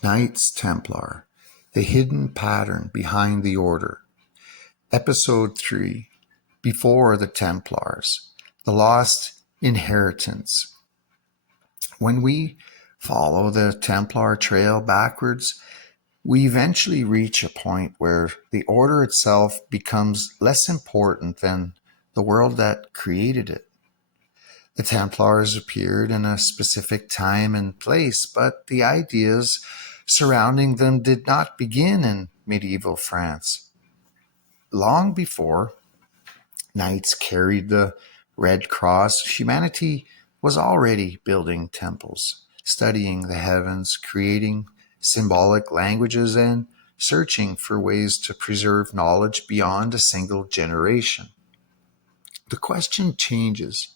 Knights Templar, the hidden pattern behind the order. Episode 3, Before the Templars, the lost inheritance. When we follow the Templar trail backwards, we eventually reach a point where the order itself becomes less important than the world that created it. The Templars appeared in a specific time and place, but the ideas surrounding them did not begin in medieval France. Long before knights carried the red cross, humanity was already building temples, studying the heavens, creating symbolic languages, and searching for ways to preserve knowledge beyond a single generation. The question changes.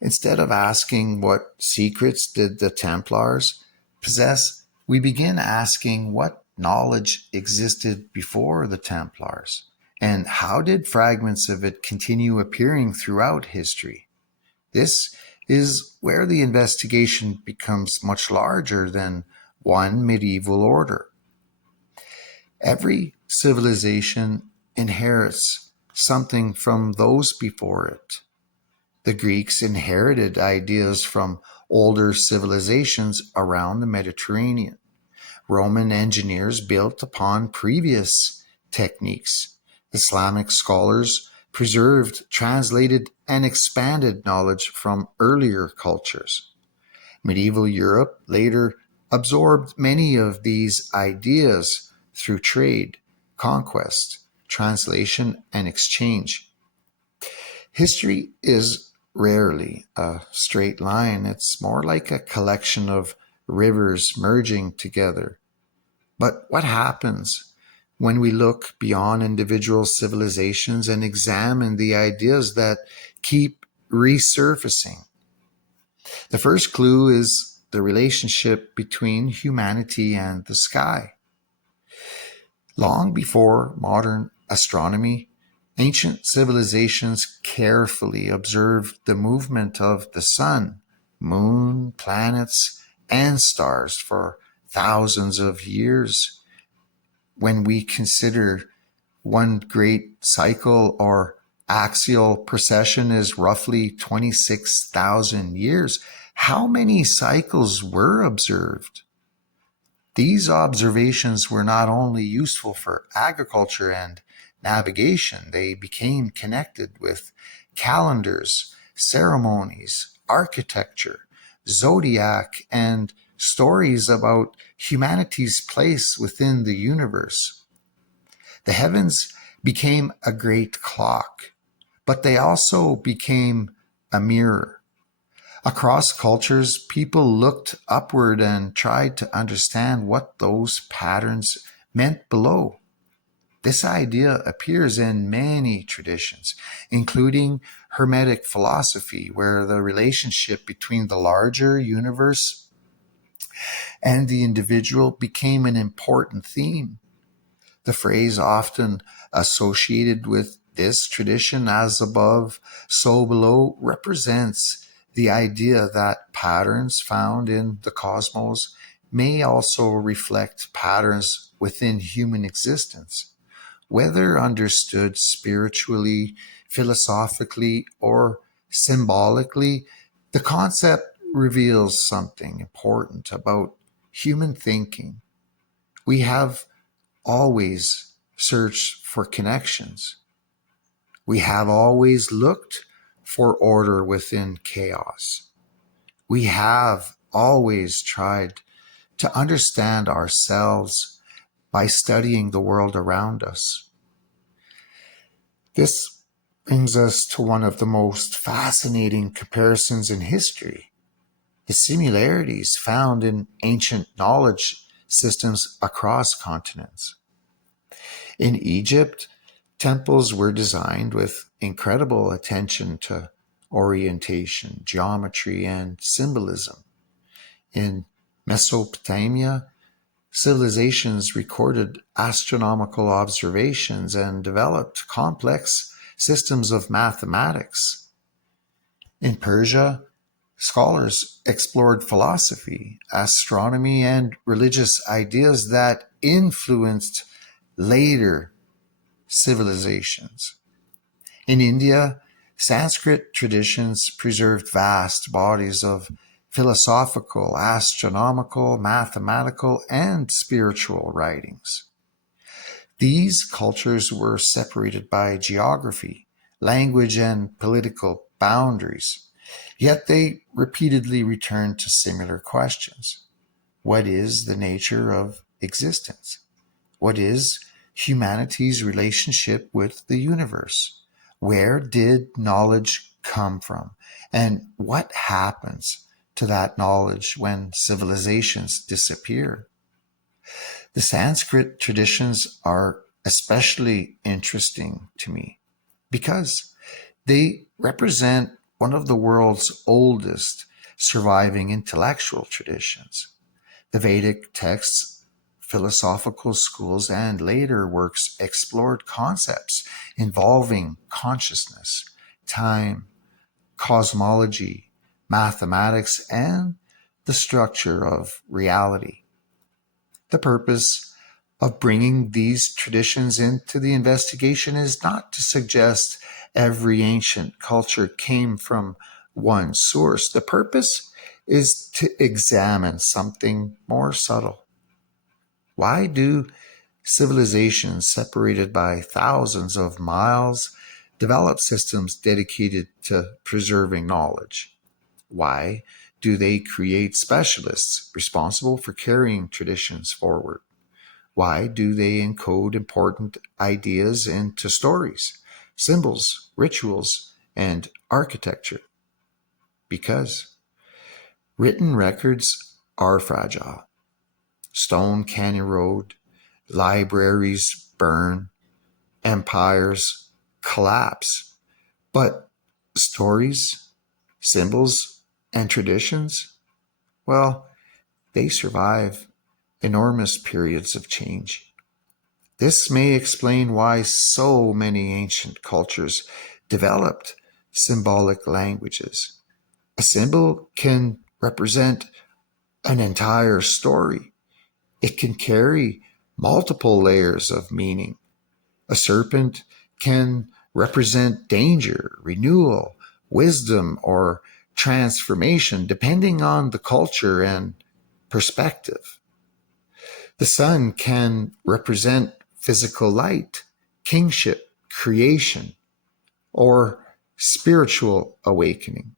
Instead of asking what secrets did the Templars possess, we begin asking what knowledge existed before the Templars, and how did fragments of it continue appearing throughout history. This is where the investigation becomes much larger than one medieval order. Every civilization inherits something from those before it. The Greeks inherited ideas from older civilizations around the Mediterranean. Roman engineers built upon previous techniques. Islamic scholars preserved, translated, and expanded knowledge from earlier cultures. Medieval Europe later absorbed many of these ideas through trade, conquest, translation, and exchange. History is rarely a straight line. It's more like a collection of rivers merging together. But what happens when we look beyond individual civilizations and examine the ideas that keep resurfacing? The first clue is the relationship between humanity and the sky. Long before modern astronomy, ancient civilizations carefully observed the movement of the sun, moon, planets, and stars for thousands of years. When we consider one great cycle or axial precession is roughly 26,000 years, how many cycles were observed? These observations were not only useful for agriculture and navigation, they became connected with calendars, ceremonies, architecture, zodiac, and stories about humanity's place within the universe. The heavens became a great clock, but they also became a mirror. Across cultures, people looked upward and tried to understand what those patterns meant below. This idea appears in many traditions, including Hermetic philosophy, where the relationship between the larger universe and the individual became an important theme. The phrase often associated with this tradition, as above, so below, represents the idea that patterns found in the cosmos may also reflect patterns within human existence. Whether understood spiritually, philosophically, or symbolically, the concept reveals something important about human thinking. We have always searched for connections. We have always looked for order within chaos. We have always tried to understand ourselves by studying the world around us. This brings us to one of the most fascinating comparisons in history: the similarities found in ancient knowledge systems across continents. In Egypt, temples were designed with incredible attention to orientation, geometry, and symbolism. In Mesopotamia, civilizations recorded astronomical observations and developed complex systems of mathematics. In Persia, Scholars explored philosophy, astronomy, and religious ideas that influenced later civilizations. In India, Sanskrit traditions preserved vast bodies of philosophical, astronomical, mathematical, and spiritual writings. These cultures were separated by geography, language, and political boundaries, yet they repeatedly returned to similar questions. What is the nature of existence? What is humanity's relationship with the universe? Where did knowledge come from? And what happens to that knowledge when civilizations disappear? The Sanskrit traditions are especially interesting to me because they represent one of the world's oldest surviving intellectual traditions. The Vedic texts, philosophical schools, and later works explored concepts involving consciousness, time, cosmology, mathematics, and the structure of reality. The purpose of bringing these traditions into the investigation is not to suggest every ancient culture came from one source. The purpose is to examine something more subtle. Why do civilizations separated by thousands of miles develop systems dedicated to preserving knowledge? Why do they create specialists responsible for carrying traditions forward? Why do they encode important ideas into stories, symbols, rituals, and architecture? Because written records are fragile. Stone can erode, libraries burn, empires collapse. But stories, symbols, and traditions, well, they survive enormous periods of change. This may explain why so many ancient cultures developed symbolic languages. A symbol can represent an entire story. It can carry multiple layers of meaning. A serpent can represent danger, renewal, wisdom, or transformation, depending on the culture and perspective. The sun can represent physical light, kingship, creation, or spiritual awakening.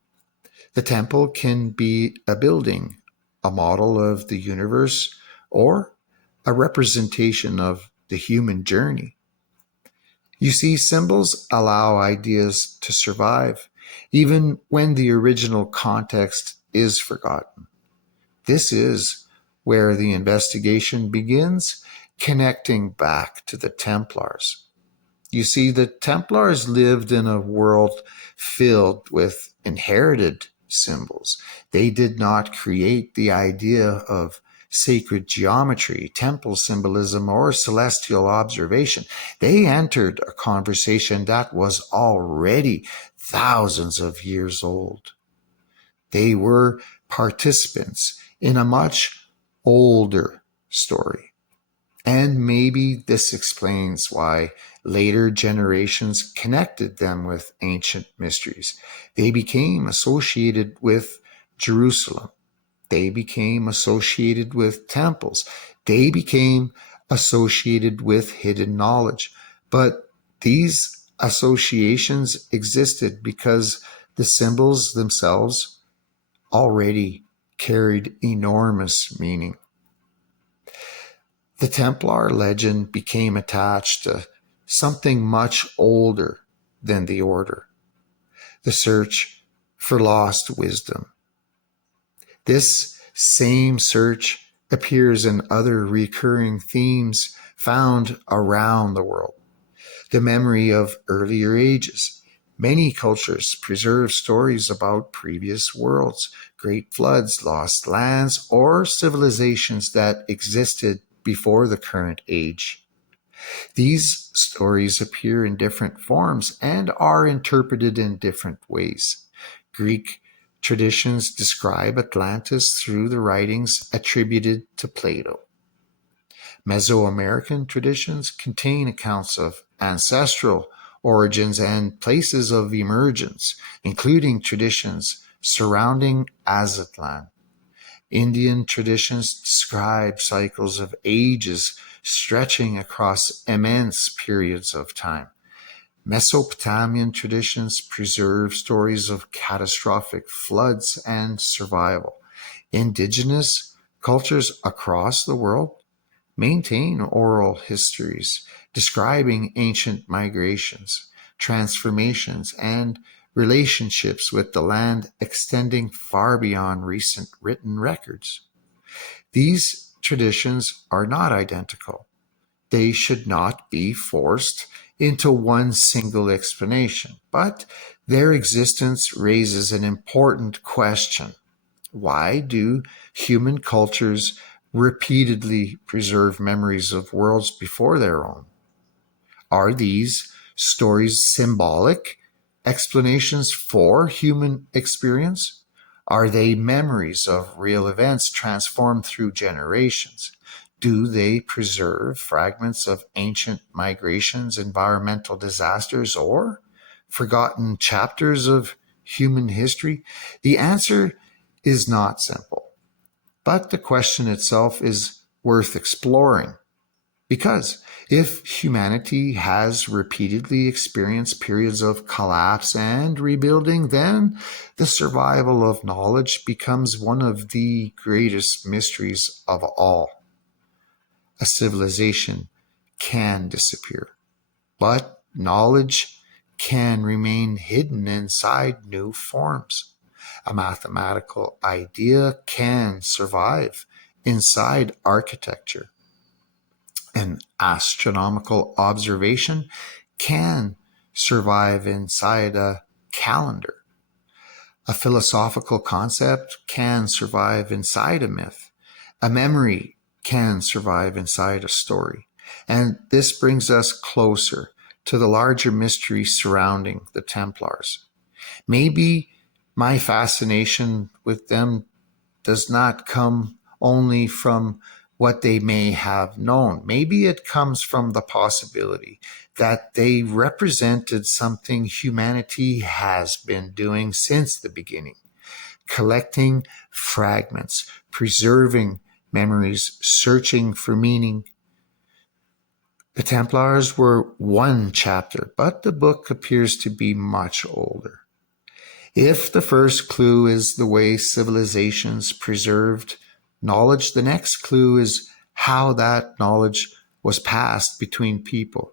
The temple can be a building, a model of the universe, or a representation of the human journey. You see, symbols allow ideas to survive, even when the original context is forgotten. This is where the investigation begins, connecting back to the Templars. You see, the Templars lived in a world filled with inherited symbols. They did not create the idea of sacred geometry, temple symbolism, or celestial observation. They entered a conversation that was already thousands of years old. They were participants in a much older story. And maybe this explains why later generations connected them with ancient mysteries. They became associated with Jerusalem. They became associated with temples. They became associated with hidden knowledge. But these associations existed because the symbols themselves already carried enormous meaning. The Templar legend became attached to something much older than the order, the search for lost wisdom. This same search appears in other recurring themes found around the world. The memory of earlier ages. Many cultures preserve stories about previous worlds, great floods, lost lands, or civilizations that existed before the current age. These stories appear in different forms and are interpreted in different ways. Greek traditions describe Atlantis through the writings attributed to Plato. Mesoamerican traditions contain accounts of ancestral origins and places of emergence, including traditions surrounding Aztlan. Indian traditions describe cycles of ages stretching across immense periods of time. Mesopotamian traditions preserve stories of catastrophic floods and survival. Indigenous cultures across the world maintain oral histories describing ancient migrations, transformations, and relationships with the land extending far beyond recent written records. These traditions are not identical. They should not be forced into one single explanation, but their existence raises an important question. Why do human cultures repeatedly preserve memories of worlds before their own? Are these stories symbolic explanations for human experience? Are they memories of real events transformed through generations? Do they preserve fragments of ancient migrations, environmental disasters, or forgotten chapters of human history? The answer is not simple, but the question itself is worth exploring. Because if humanity has repeatedly experienced periods of collapse and rebuilding, then the survival of knowledge becomes one of the greatest mysteries of all. A civilization can disappear, but knowledge can remain hidden inside new forms. A mathematical idea can survive inside architecture. An astronomical observation can survive inside a calendar. A philosophical concept can survive inside a myth. A memory can survive inside a story. And this brings us closer to the larger mystery surrounding the Templars. Maybe my fascination with them does not come only from what they may have known. Maybe it comes from the possibility that they represented something humanity has been doing since the beginning, collecting fragments, preserving memories, searching for meaning. The Templars were one chapter, but the book appears to be much older. If the first clue is the way civilizations preserved knowledge, the next clue is how that knowledge was passed between people.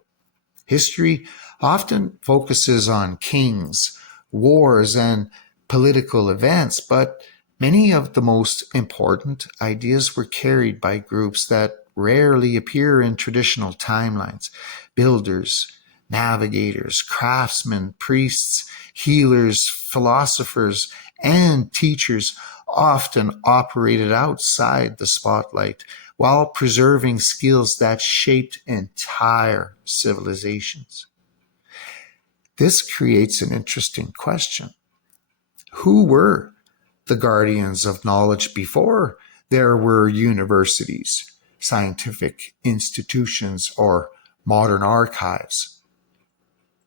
History often focuses on kings, wars, and political events, but many of the most important ideas were carried by groups that rarely appear in traditional timelines. Builders, navigators, craftsmen, priests, healers, philosophers, and teachers often operated outside the spotlight while preserving skills that shaped entire civilizations. This creates an interesting question. Who were the guardians of knowledge before there were universities, scientific institutions, or modern archives?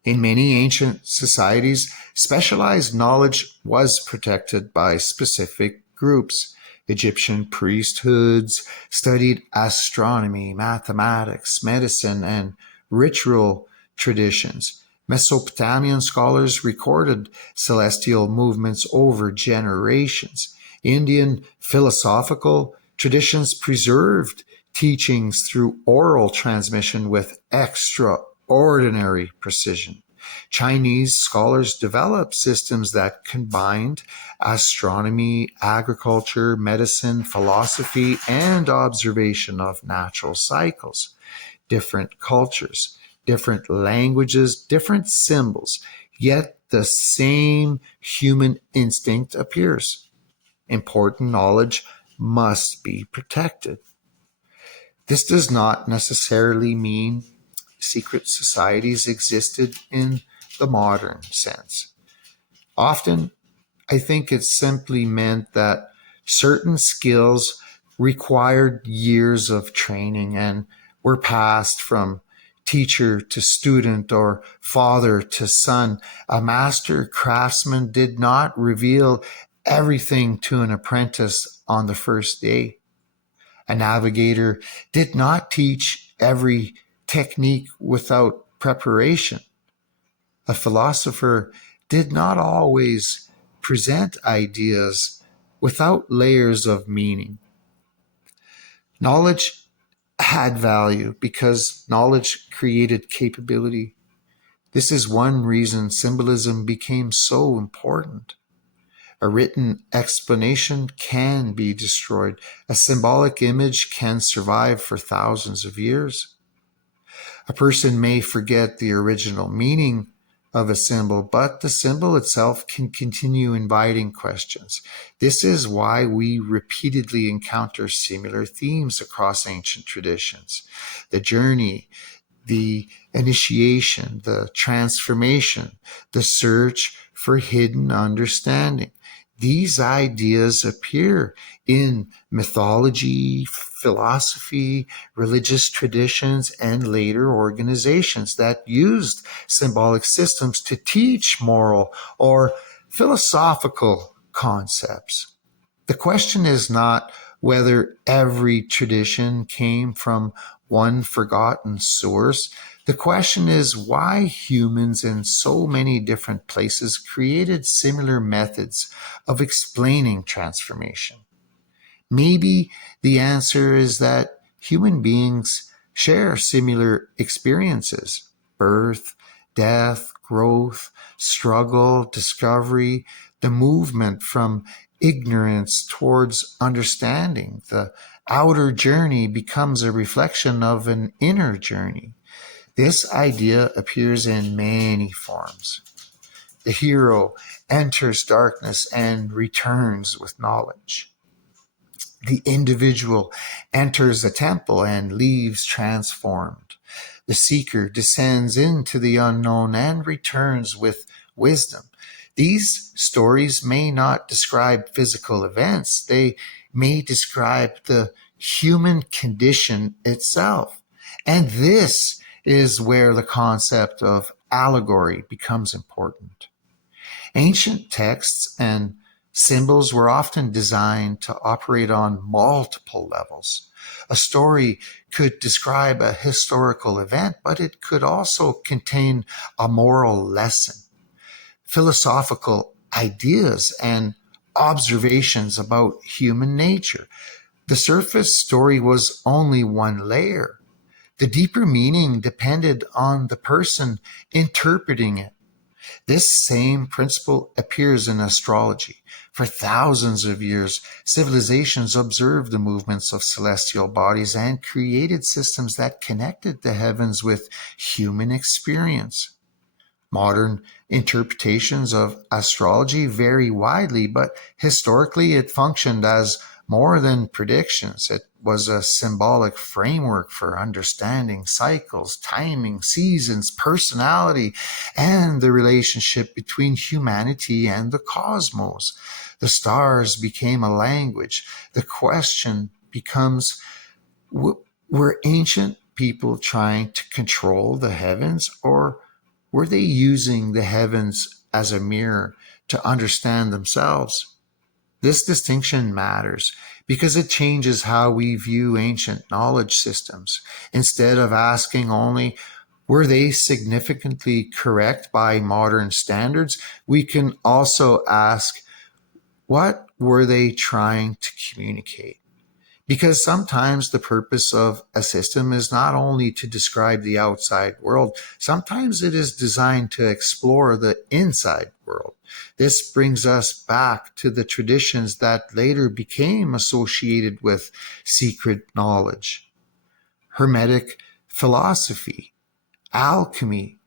In many ancient societies, specialized knowledge was protected by specific groups. Egyptian priesthoods studied astronomy, mathematics, medicine, and ritual traditions. Mesopotamian scholars recorded celestial movements over generations. Indian philosophical traditions preserved teachings through oral transmission with extraordinary precision. Chinese scholars developed systems that combined astronomy, agriculture, medicine, philosophy, and observation of natural cycles. Different cultures, different languages, different symbols, yet the same human instinct appears. Important knowledge must be protected. This does not necessarily mean secret societies existed in the modern sense. Often, I think it simply meant that certain skills required years of training and were passed from teacher to student or father to son. A master craftsman did not reveal everything to an apprentice on the first day. A navigator did not teach every technique without preparation. A philosopher did not always present ideas without layers of meaning. Knowledge had value because knowledge created capability. This is one reason symbolism became so important. A written explanation can be destroyed. A symbolic image can survive for thousands of years. A person may forget the original meaning of a symbol, but the symbol itself can continue inviting questions. This is why we repeatedly encounter similar themes across ancient traditions. The journey, the initiation, the transformation, the search for hidden understanding. These ideas appear in mythology, philosophy, religious traditions, and later organizations that used symbolic systems to teach moral or philosophical concepts. The question is not whether every tradition came from one forgotten source. The question is why humans in so many different places created similar methods of explaining transformation. Maybe the answer is that human beings share similar experiences: birth, death, growth, struggle, discovery, the movement from ignorance towards understanding. The outer journey becomes a reflection of an inner journey. This idea appears in many forms. The hero enters darkness and returns with knowledge. The individual enters a temple and leaves transformed. The seeker descends into the unknown and returns with wisdom. These stories may not describe physical events, they may describe the human condition itself. And this is where the concept of allegory becomes important. Ancient texts and symbols were often designed to operate on multiple levels. A story could describe a historical event, but it could also contain a moral lesson, philosophical ideas, and observations about human nature. The surface story was only one layer. The deeper meaning depended on the person interpreting it. This same principle appears in astrology. For thousands of years, civilizations observed the movements of celestial bodies and created systems that connected the heavens with human experience. Modern interpretations of astrology vary widely, but historically it functioned as more than predictions. It was a symbolic framework for understanding cycles, timing, seasons, personality, and the relationship between humanity and the cosmos. The stars became a language. The question becomes, were ancient people trying to control the heavens, or were they using the heavens as a mirror to understand themselves? This distinction matters because it changes how we view ancient knowledge systems. Instead of asking only, were they significantly correct by modern standards, we can also ask, what were they trying to communicate? Because sometimes the purpose of a system is not only to describe the outside world, sometimes it is designed to explore the inside world. This brings us back to the traditions that later became associated with secret knowledge. Hermetic philosophy, alchemy,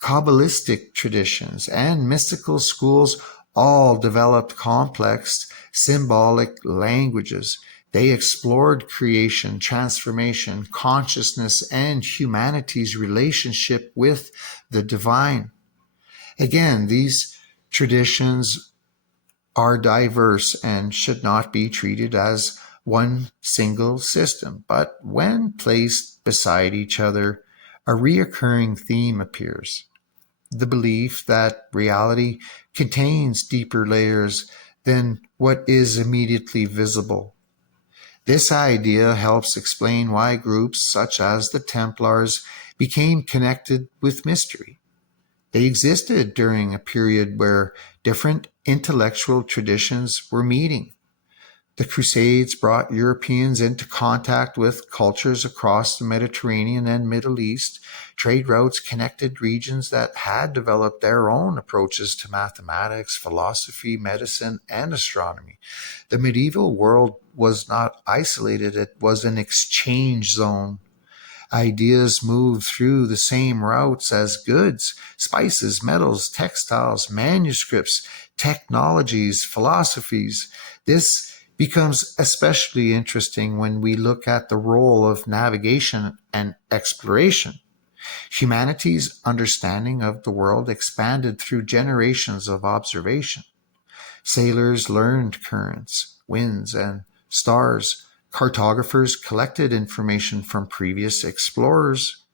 Kabbalistic traditions, and mystical schools all developed complex symbolic languages. They explored creation, transformation, consciousness, and humanity's relationship with the divine. Again, these traditions are diverse and should not be treated as one single system, but when placed beside each other, a reoccurring theme appears: the belief that reality contains deeper layers than what is immediately visible. This idea helps explain why groups such as the Templars became connected with mystery. They existed during a period where different intellectual traditions were meeting. The Crusades brought Europeans into contact with cultures across the Mediterranean and Middle East. Trade routes connected regions that had developed their own approaches to mathematics, philosophy, medicine, and astronomy. The medieval world was not isolated, it was an exchange zone. Ideas moved through the same routes as goods, spices, metals, textiles, manuscripts, technologies, philosophies. This becomes especially interesting when we look at the role of navigation and exploration. Humanity's understanding of the world expanded through generations of observation. Sailors learned currents, winds, and stars. Cartographers collected information from previous explorers.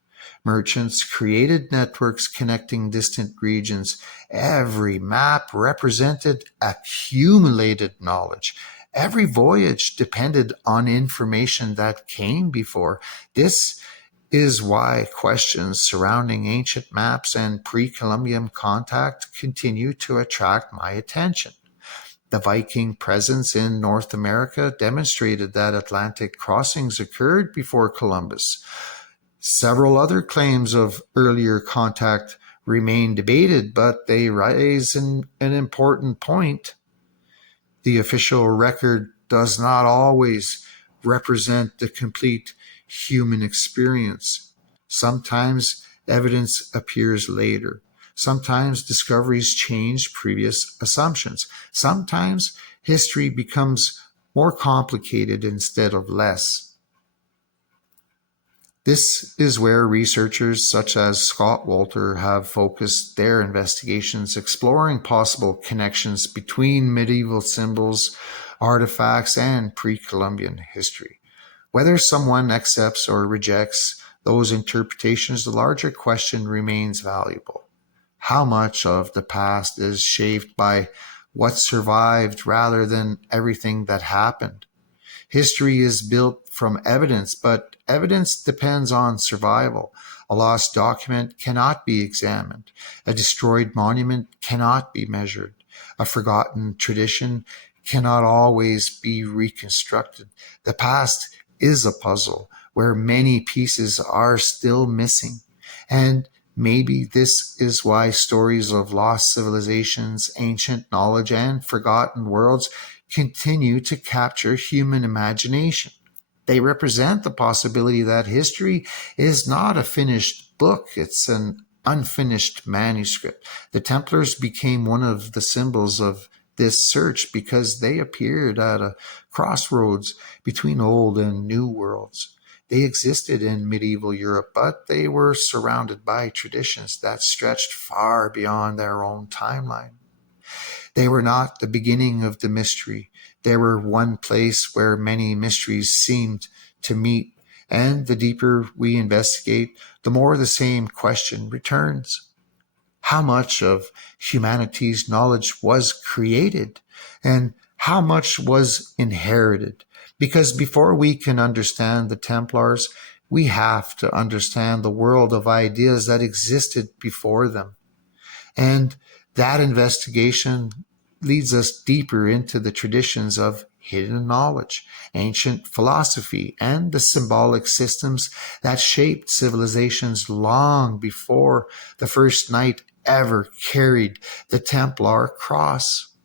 Merchants created networks connecting distant regions. Every map represented accumulated knowledge. Every voyage depended on information that came before. This is why questions surrounding ancient maps and pre-Columbian contact continue to attract my attention. The Viking presence in North America demonstrated that Atlantic crossings occurred before Columbus. Several other claims of earlier contact remain debated, but they raise an important point. The official record does not always represent the complete human experience. Sometimes evidence appears later. Sometimes discoveries change previous assumptions. Sometimes history becomes more complicated instead of less. This is where researchers such as Scott Wolter have focused their investigations, exploring possible connections between medieval symbols, artifacts, and pre-Columbian history. Whether someone accepts or rejects those interpretations, the larger question remains valuable. How much of the past is shaped by what survived rather than everything that happened? History is built from evidence, but evidence depends on survival. A lost document cannot be examined. A destroyed monument cannot be measured. A forgotten tradition cannot always be reconstructed. The past is a puzzle where many pieces are still missing. And maybe this is why stories of lost civilizations, ancient knowledge, and forgotten worlds continue to capture human imagination. They represent the possibility that history is not a finished book, it's an unfinished manuscript. The Templars became one of the symbols of this search because they appeared at a crossroads between old and new worlds. They existed in medieval Europe, but they were surrounded by traditions that stretched far beyond their own timeline. They were not the beginning of the mystery. They were one place where many mysteries seemed to meet. And the deeper we investigate, the more the same question returns. How much of humanity's knowledge was created and how much was inherited? Because before we can understand the Templars, we have to understand the world of ideas that existed before them. And that investigation leads us deeper into the traditions of hidden knowledge, ancient philosophy, and the symbolic systems that shaped civilizations long before the first knight ever carried the Templar cross.